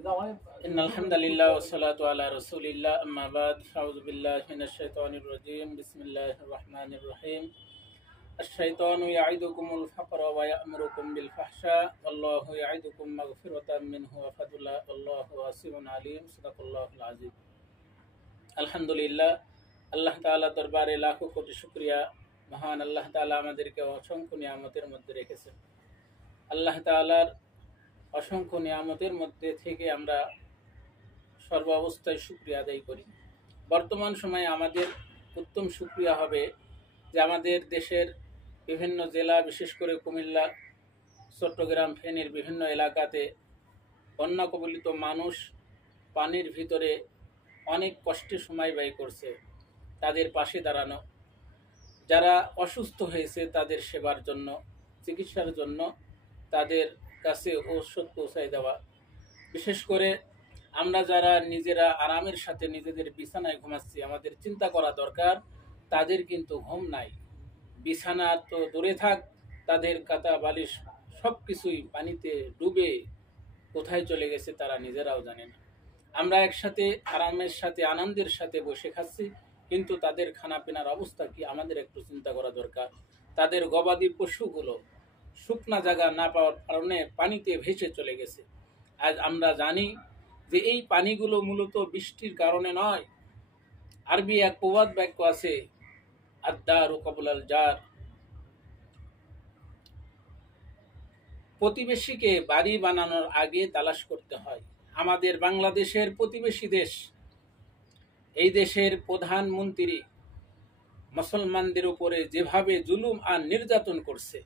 ইন্নাল হামদালিল্লাহ ওয়াসসালাতু আলা রাসূলিল্লাহ আম্মা বাদ আউযু বিল্লাহি মিনাশ শাইতানির রাজীম বিসমিল্লাহির রাহমানির রহিম আশ-শাইতানু ইয়া'iদুকুমুল ফাকরা ওয়া ইয়া'মুরুকুম বিল ফাহশা ওয়াল্লাহু ইয়া'iদুকুম মাগফিরাতাম মিনহু ওয়া ফাদলা ওয়াল্লাহু ওয়াসিউন আলীম সাদাকাল্লাহুল আযীম। আলহামদুলিল্লাহ, আল্লাহ তাআলা দরবারে লাখো কোটি শুকরিয়া। মহান আল্লাহ তাআলা আমাদেরকে অসংখ্য নিয়ামতের মধ্যে রেখেছেন। আল্লাহ তাআলার অসংখ্য নিয়ামতের মধ্যে থেকে আমরা সর্বাবস্থায় শুকরিয়া আদায় করি। বর্তমান সময়ে আমাদের উত্তম শুকরিয়া হবে যে আমাদের দেশের বিভিন্ন জেলা, বিশেষ করে কুমিল্লা, চট্টগ্রাম, ফেনীর বিভিন্ন এলাকাতে বন্যা কবলিত মানুষ পানির ভিতরে অনেক কষ্টে সময় ব্যয় করছে। তাদের পাশে দাঁড়ানো, যারা অসুস্থ হয়েছে তাদের সেবার জন্য, চিকিৎসার জন্য তাদের কাছে ঔষধ পৌঁছায় দেওয়া। বিশেষ করে আমরা যারা নিজেরা আরামের সাথে নিজেদের বিছানায় ঘুমাচ্ছি, আমাদের চিন্তা করা দরকার তাদের কিন্তু ঘুম নাই। বিছানা তো দূরে থাক, তাদের কাঁথা বালিশ সব কিছুই পানিতে ডুবে কোথায় চলে গেছে তারা নিজেরাও জানে না। আমরা একসাথে আরামের সাথে আনন্দের সাথে বসে খাচ্ছি, কিন্তু তাদের খানা পিনার অবস্থা কি আমাদের একটু চিন্তা করা দরকার। তাদের গবাদি পশুগুলো শুকনা জায়গা না পাওয়ার কারণে পানিতে ভেসে চলে গেছে। আজ আমরা জানি যে এই পানিগুলো মূলত বৃষ্টির কারণে নয়। আরবি এক প্রবাদ বাক্য আছে, আদ-দারু ক্বাবলাল জার, প্রতিবেশীকে বাড়ি বানানোর আগে তালাশ করতে হয়। আমাদের বাংলাদেশের প্রতিবেশী দেশ, এই দেশের প্রধানমন্ত্রী মুসলমানদের উপরে যেভাবে জুলুম আর নির্যাতন করছে,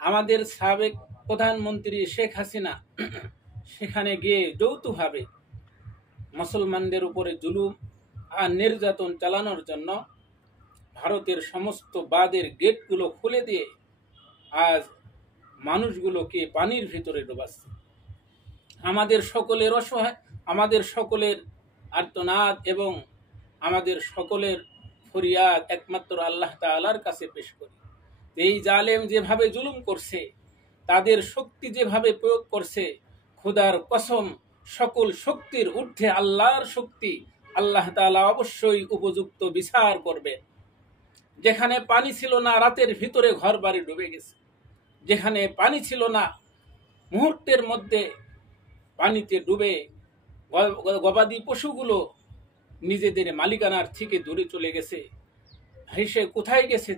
আমাদের সাবেক প্রধানমন্ত্রী শেখ হাসিনা সেখানে গিয়ে যৌথভাবে মুসলমানদের উপরে জুলুম আর নির্যাতন চালানোর জন্য ভারতের সমস্ত বাঁধের গেটগুলো খুলে দিয়ে আজ মানুষগুলোকে পানির ভিতরে ডোবাচ্ছে। আমাদের সকলের অসহায়, আমাদের সকলের আর্তনাদ এবং আমাদের সকলের ফরিয়াদ একমাত্র আল্লাহ তাআলার কাছে পেশ করি। এই জালেম যেভাবে জুলুম করছে, তাদের শক্তি যেভাবে প্রয়োগ করছে, খোদার কসম সকল শক্তির ঊর্ধ্বে আল্লাহর শক্তি, আল্লাহ তাআলা অবশ্যই উপযুক্ত বিচার করবে। যেখানে পানি ছিল না, রাতের ভিতরে ঘর বাড়ি ডুবে গেছে। যেখানে পানি ছিল না, মুহূর্তের মধ্যে পানিতে ডুবে গবাদি পশুগুলো নিজেদের মালিকানার থেকে দূরে চলে গেছে, ভেসে কোথায় গেছে